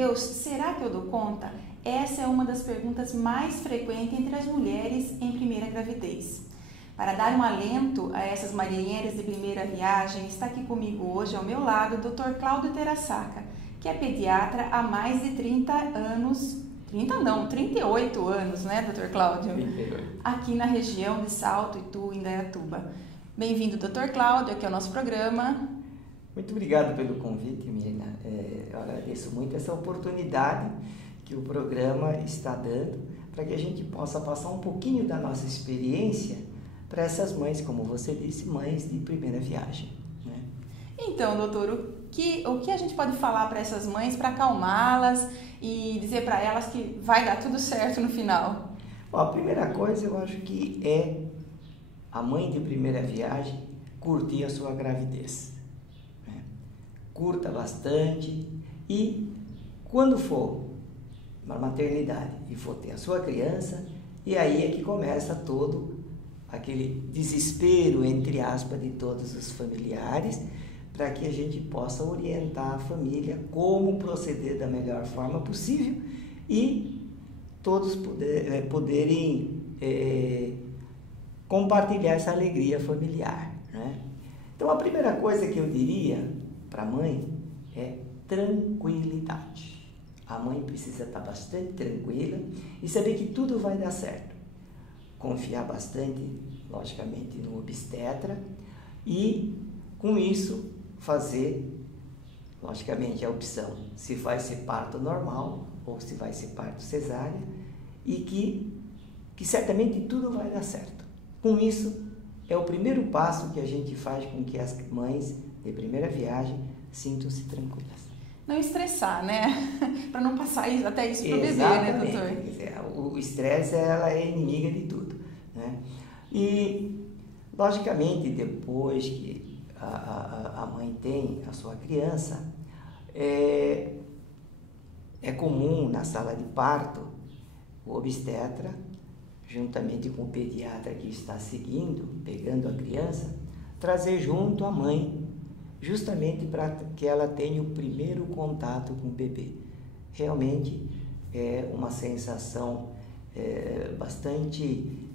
Deus, será que eu dou conta? Essa é uma das perguntas mais frequentes entre as mulheres em primeira gravidez. Para dar um alento a essas marinheiras de primeira viagem, está aqui comigo hoje, ao meu lado, o Dr. Cláudio Terassaca, que é pediatra há mais de 30 anos, 38 anos, né, Dr. Cláudio? 38. Aqui na região de Salto, Itu, Indaiatuba. Bem-vindo, Dr. Cláudio, aqui ao nosso programa. Muito obrigado pelo convite, Mirna. Eu agradeço muito essa oportunidade que o programa está dando para que a gente possa passar um pouquinho da nossa experiência para essas mães, como você disse, mães de primeira viagem, né? Então, doutor, o que a gente pode falar para essas mães para acalmá-las e dizer para elas que vai dar tudo certo no final? Bom, a primeira coisa eu acho que é a mãe de primeira viagem curtir a sua gravidez, né? Curta bastante e quando for na maternidade e for ter a sua criança, e aí é que começa todo aquele desespero, entre aspas, de todos os familiares, para que a gente possa orientar a família como proceder da melhor forma possível e todos poderem compartilhar essa alegria familiar, né? Então, a primeira coisa que eu diria para a mãe é tranquilidade. A mãe precisa estar bastante tranquila e saber que tudo vai dar certo. Confiar bastante, logicamente, no obstetra e, com isso, fazer, logicamente, a opção se vai ser parto normal ou se vai ser parto cesárea e que certamente tudo vai dar certo. Com isso, é o primeiro passo que a gente faz com que as mães de primeira viagem sintam-se tranquilas. Não estressar, né? Para não passar até isso para o bebê, né, doutor? O estresse, ela é inimiga de tudo, né? E, logicamente, depois que a mãe tem a sua criança, é comum na sala de parto o obstetra, juntamente com o pediatra que está seguindo, pegando a criança, trazer junto a mãe, justamente para que ela tenha o primeiro contato com o bebê. Realmente é uma sensação bastante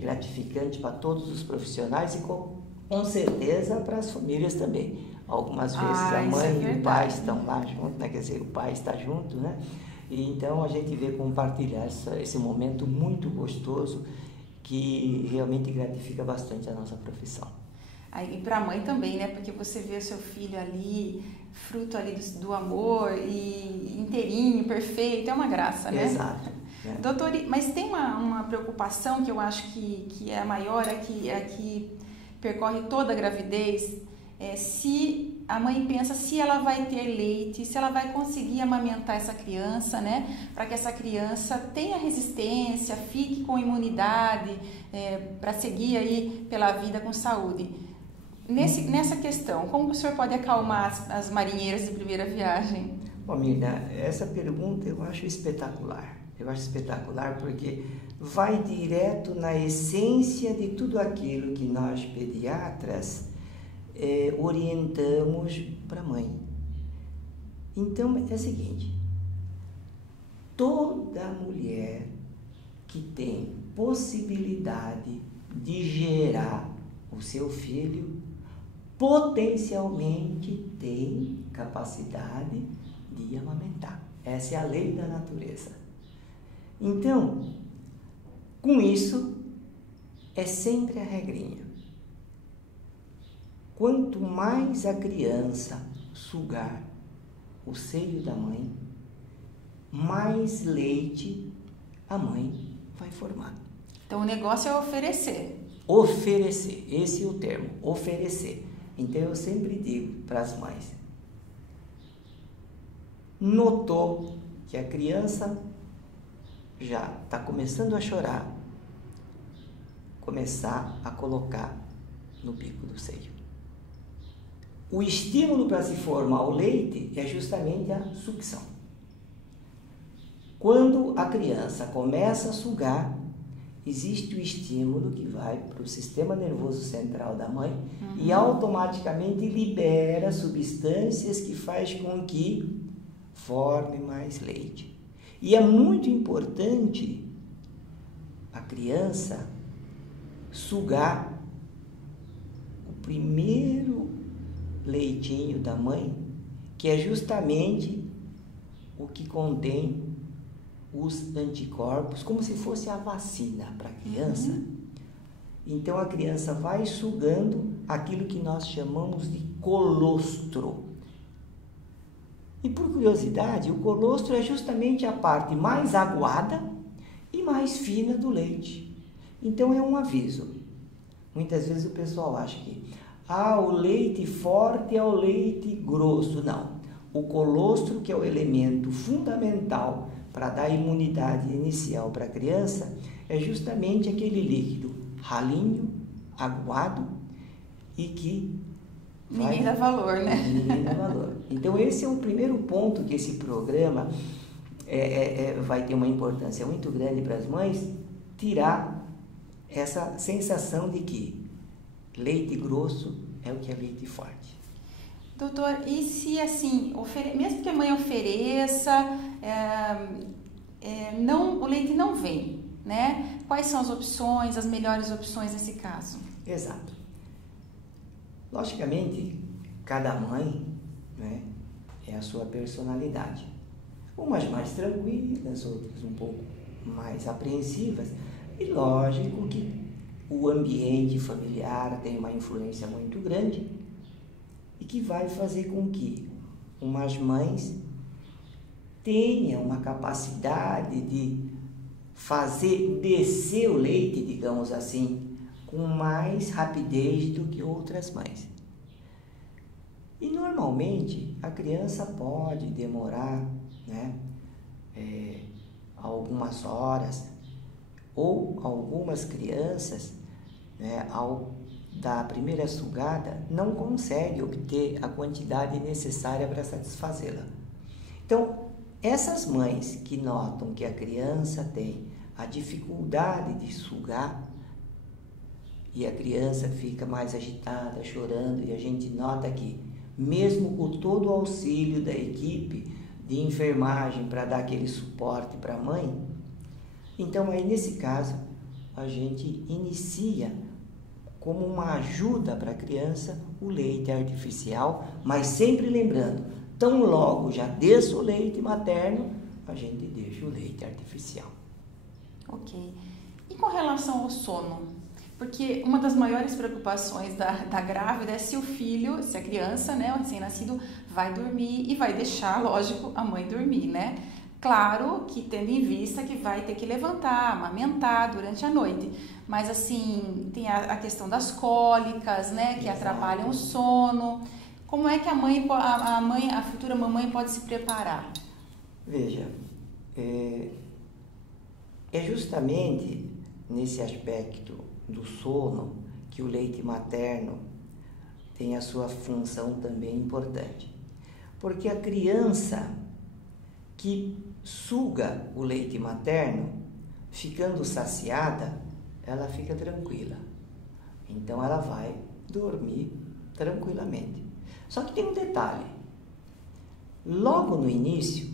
gratificante para todos os profissionais e com certeza para as famílias também. Algumas vezes a mãe e o pai estão lá junto, né? Quer dizer, o pai está junto, né? E então a gente vê compartilhar esse momento muito gostoso que realmente gratifica bastante a nossa profissão. E para a mãe também, né? Porque você vê o seu filho ali, fruto ali do amor e inteirinho, perfeito, é uma graça, né? Exato. Né? Doutor, mas tem uma preocupação que eu acho que é a maior, é que percorre toda a gravidez, se a mãe pensa se ela vai ter leite, se ela vai conseguir amamentar essa criança, né? Para que essa criança tenha resistência, fique com imunidade, para seguir aí pela vida com saúde. Nessa questão, como o senhor pode acalmar as marinheiras de primeira viagem? Bom, Mirna, essa pergunta eu acho espetacular. Eu acho espetacular porque vai direto na essência de tudo aquilo que nós pediatras orientamos para a mãe. Então, é o seguinte, toda mulher que tem possibilidade de gerar o seu filho, potencialmente tem capacidade de amamentar. Essa é a lei da natureza. Então, com isso, é sempre a regrinha. Quanto mais a criança sugar o seio da mãe, mais leite a mãe vai formar. Então, o negócio é oferecer. Oferecer, esse é o termo, oferecer. Então, eu sempre digo para as mães, notou que a criança já está começando a chorar, começar a colocar no bico do seio. O estímulo para se formar o leite é justamente a sucção. Quando a criança começa a sugar, existe o estímulo que vai para o sistema nervoso central da mãe e automaticamente libera substâncias que faz com que forme mais leite. E é muito importante a criança sugar o primeiro leitinho da mãe, que é justamente o que contém os anticorpos, como se fosse a vacina para a criança. Então a criança vai sugando aquilo que nós chamamos de colostro. E por curiosidade, o colostro é justamente a parte mais aguada e mais fina do leite. Então é um aviso. Muitas vezes o pessoal acha que o leite forte é o leite grosso. Não. O colostro, que é o elemento fundamental para dar imunidade inicial para a criança, é justamente aquele líquido ralinho, aguado e que ninguém dá valor, né? Ninguém dá valor. Então esse é o primeiro ponto que esse programa vai ter uma importância muito grande para as mães, tirar essa sensação de que leite grosso é o que é leite forte. Doutor, e se assim, mesmo que a mãe ofereça, o leite não vem, né? Quais são as opções, as melhores opções nesse caso? Exato. Logicamente, cada mãe, né, é a sua personalidade. Umas mais tranquilas, outras um pouco mais apreensivas. E lógico que o ambiente familiar tem uma influência muito grande e que vai fazer com que umas mães tenham uma capacidade de fazer descer o leite, digamos assim, com mais rapidez do que outras mães. E normalmente a criança pode demorar, né, algumas horas, ou algumas crianças, né, ao dar a primeira sugada, não conseguem obter a quantidade necessária para satisfazê-la. Então, essas mães que notam que a criança tem a dificuldade de sugar e a criança fica mais agitada, chorando, e a gente nota que, mesmo com todo o auxílio da equipe de enfermagem para dar aquele suporte para a mãe, então aí nesse caso a gente inicia como uma ajuda para a criança o leite artificial, mas sempre lembrando, tão logo já desça o leite materno, a gente deixa o leite artificial. Ok. E com relação ao sono? Porque uma das maiores preocupações da grávida é se o filho, se a criança, né, o recém-nascido, vai dormir e vai deixar, lógico, a mãe dormir, né? Claro que tendo em vista que vai ter que levantar, amamentar durante a noite. Mas assim, tem a questão das cólicas, né, que atrapalham o sono. Como é que a futura mamãe pode se preparar? Veja, é justamente nesse aspecto do sono que o leite materno tem a sua função também importante. Porque a criança que suga o leite materno, ficando saciada, ela fica tranquila. Então ela vai dormir tranquilamente. Só que tem um detalhe. Logo no início,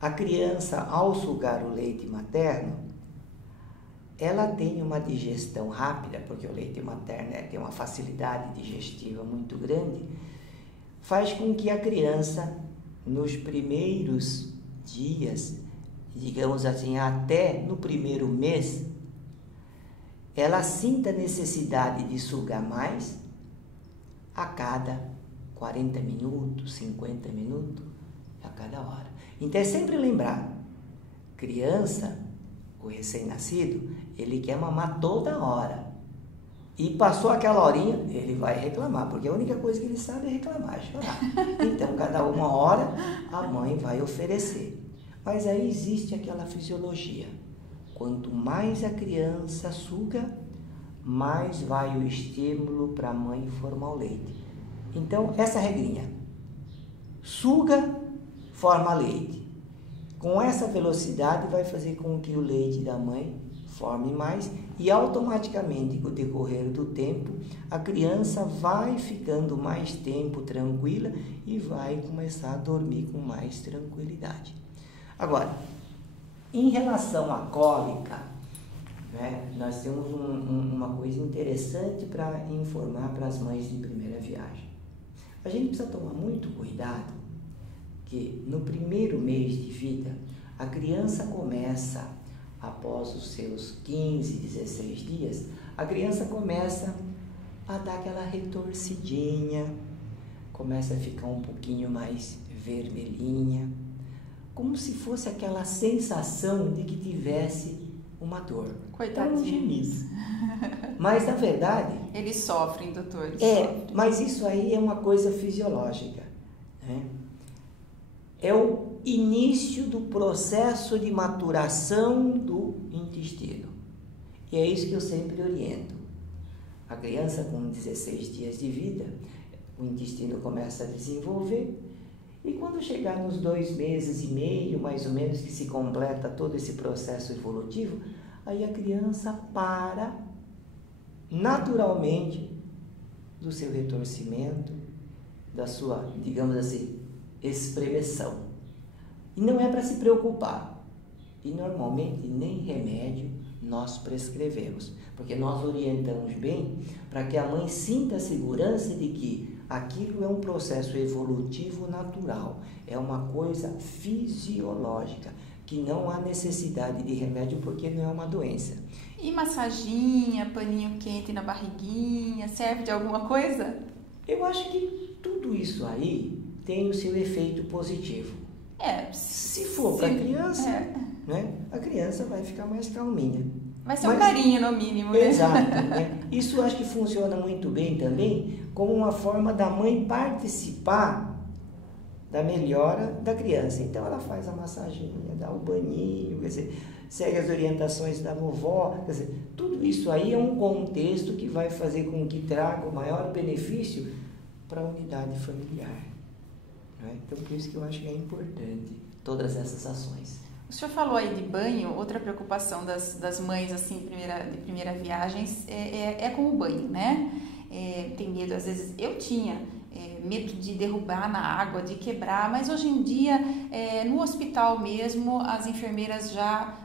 a criança, ao sugar o leite materno, ela tem uma digestão rápida, porque o leite materno tem uma facilidade digestiva muito grande, faz com que a criança, nos primeiros dias, digamos assim, até no primeiro mês, ela sinta necessidade de sugar mais a cada 40 minutos, 50 minutos, a cada hora. Então é sempre lembrar, criança, o recém-nascido, ele quer mamar toda hora. E passou aquela horinha, ele vai reclamar, porque a única coisa que ele sabe é reclamar, chorar. Então, cada uma hora, a mãe vai oferecer. Mas aí existe aquela fisiologia. Quanto mais a criança suga, mais vai o estímulo para a mãe formar o leite. Então, essa regrinha. Suga, forma leite. Com essa velocidade, vai fazer com que o leite da mãe forme mais e automaticamente, com o decorrer do tempo, a criança vai ficando mais tempo tranquila e vai começar a dormir com mais tranquilidade. Agora, em relação à cólica, né, nós temos uma coisa interessante para informar para as mães de primeira viagem. A gente precisa tomar muito cuidado que no primeiro mês de vida, a criança começa, após os seus 15, 16 dias, a criança começa a dar aquela retorcidinha, começa a ficar um pouquinho mais vermelhinha, como se fosse aquela sensação de que tivesse uma dor. Coitadinhos. Mas, na verdade... Eles sofrem, doutor. Mas isso aí é uma coisa fisiológica, né? É o início do processo de maturação do intestino. E é isso que eu sempre oriento. A criança com 16 dias de vida, o intestino começa a desenvolver, e quando chegar nos 2 meses e meio, mais ou menos, que se completa todo esse processo evolutivo, aí a criança para naturalmente do seu retorcimento, da sua, digamos assim, espremeção. E não é para se preocupar. E normalmente nem remédio nós prescrevemos, porque nós orientamos bem para que a mãe sinta a segurança de que aquilo é um processo evolutivo natural, é uma coisa fisiológica, que não há necessidade de remédio porque não é uma doença. E massaginha, paninho quente na barriguinha, serve de alguma coisa? Eu acho que tudo isso aí tem o seu efeito positivo. Se for para a criança, né, a criança vai ficar mais calminha. Vai ser um carinho, no mínimo, né? Exato. Né? Isso acho que funciona muito bem também como uma forma da mãe participar da melhora da criança. Então, ela faz a massaginha, dá o baninho, quer dizer, segue as orientações da vovó, quer dizer, tudo isso aí é um contexto que vai fazer com que traga o maior benefício para a unidade familiar. Né? Então, por isso que eu acho que é importante todas essas ações. O senhor falou aí de banho, outra preocupação das mães assim, de primeira viagem é com o banho, né? Tem medo, às vezes eu tinha medo de derrubar na água, de quebrar, mas hoje em dia no hospital mesmo as enfermeiras já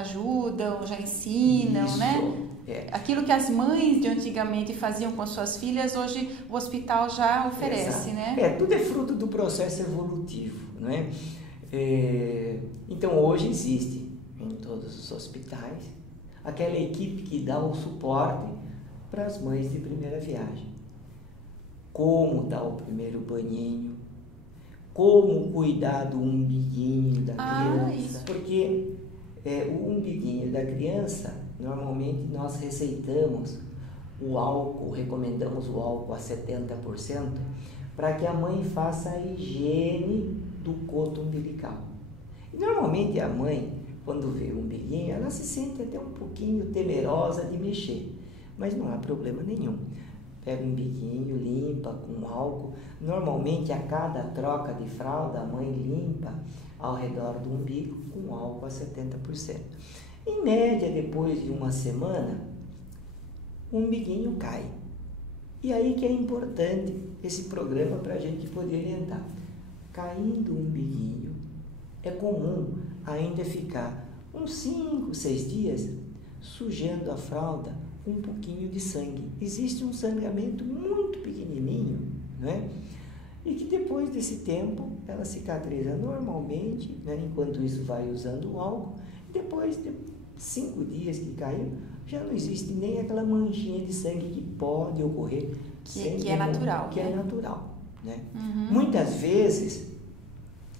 ajudam, já ensinam, isso, né? Aquilo que as mães de antigamente faziam com suas filhas, hoje o hospital já oferece, exato, né? Tudo é fruto do processo evolutivo, não é? Então, hoje existe em todos os hospitais aquela equipe que dá o suporte para as mães de primeira viagem. Como dar o primeiro banhinho, como cuidar do umbiguinho da criança. Isso. Porque o umbiguinho da criança, normalmente nós receitamos o álcool, recomendamos o álcool a 70%, para que a mãe faça a higiene do coto umbilical. E normalmente a mãe, quando vê o umbiguinho, ela se sente até um pouquinho temerosa de mexer, mas não há problema nenhum. Pega o umbiguinho, limpa com álcool. Normalmente a cada troca de fralda a mãe limpa ao redor do umbigo com álcool a 70%. Em média, depois de uma semana, o umbiguinho cai. E aí que é importante esse programa para a gente poder orientar. Caindo o umbiguinho, é comum ainda ficar uns 5, 6 dias sujando a fralda com um pouquinho de sangue. Existe um sangramento muito pequenininho, né? E que depois desse tempo ela cicatriza normalmente, né? Enquanto isso vai usando o álcool. Depois de 5 dias que caiu, já não existe nem aquela manchinha de sangue que pode ocorrer. Que é natural. Que é natural. Né? Uhum. Muitas vezes,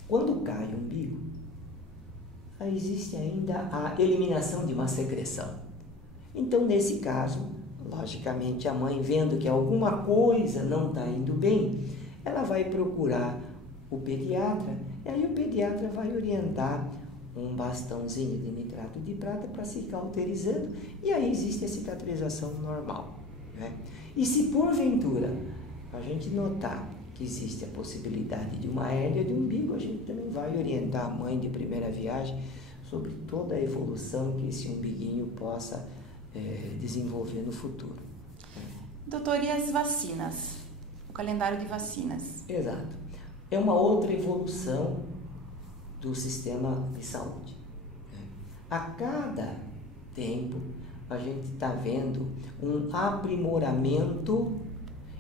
quando cai o umbigo, existe ainda a eliminação de uma secreção. Então, nesse caso, logicamente, a mãe vendo que alguma coisa não está indo bem, ela vai procurar o pediatra, e aí o pediatra vai orientar um bastãozinho de nitrato de prata para se cauterizando, e aí existe a cicatrização normal. Né? E se porventura a gente notar que existe a possibilidade de uma hérnia de umbigo, a gente também vai orientar a mãe de primeira viagem sobre toda a evolução que esse umbiguinho possa desenvolver no futuro. Doutor, e as vacinas? O calendário de vacinas? Exato. É uma outra evolução do sistema de saúde. A cada tempo, a gente está vendo um aprimoramento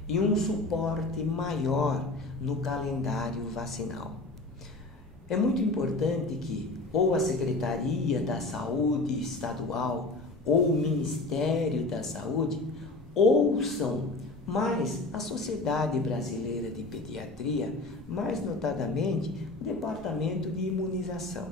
e um suporte maior no calendário vacinal. É muito importante que ou a Secretaria da Saúde Estadual ou o Ministério da Saúde ouçam mais a Sociedade Brasileira de Pediatria, mais notadamente o Departamento de Imunização.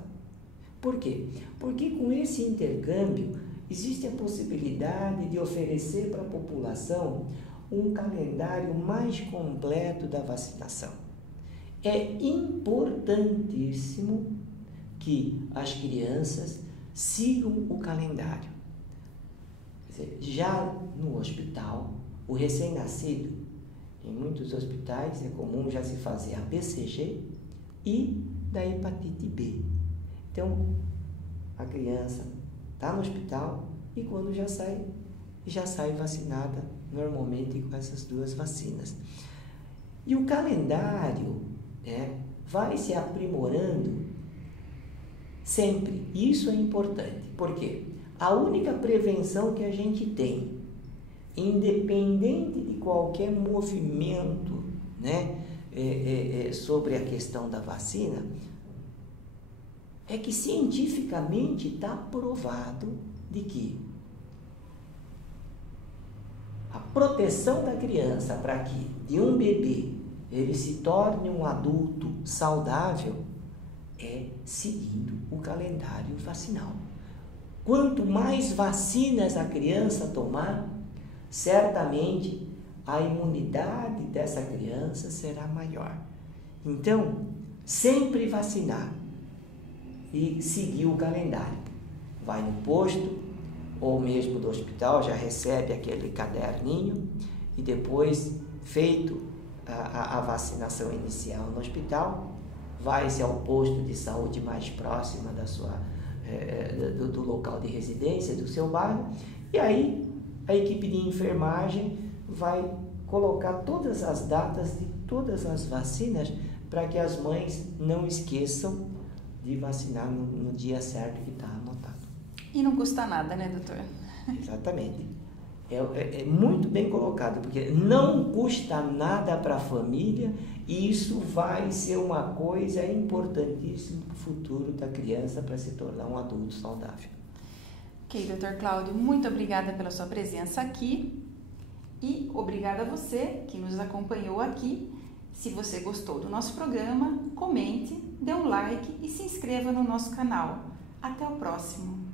Por quê? Porque com esse intercâmbio existe a possibilidade de oferecer para a população um calendário mais completo da vacinação. É importantíssimo que as crianças sigam o calendário. Quer dizer, já no hospital, o recém-nascido, em muitos hospitais é comum já se fazer a BCG e da hepatite B. Então, a criança está no hospital e quando já sai vacinada, normalmente com essas duas vacinas. E o calendário vai se aprimorando sempre. Isso é importante. Por quê? A única prevenção que a gente tem, independente de qualquer movimento sobre a questão da vacina, é que cientificamente está provado de que a proteção da criança para que de um bebê ele se torne um adulto saudável é seguindo o calendário vacinal. Quanto mais vacinas a criança tomar, certamente a imunidade dessa criança será maior. Então, sempre vacinar e seguir o calendário. Vai no posto ou mesmo do hospital, já recebe aquele caderninho e depois, feito a vacinação inicial no hospital, vai-se ao posto de saúde mais próxima do local de residência, do seu bairro, e aí a equipe de enfermagem vai colocar todas as datas de todas as vacinas para que as mães não esqueçam de vacinar no dia certo que está anotado. E não custa nada, né, doutor? Exatamente. É muito bem colocado, porque não custa nada para a família e isso vai ser uma coisa importantíssima para o futuro da criança para se tornar um adulto saudável. Ok, doutor Cláudio, muito obrigada pela sua presença aqui e obrigada a você que nos acompanhou aqui. Se você gostou do nosso programa, comente, dê um like e se inscreva no nosso canal. Até o próximo!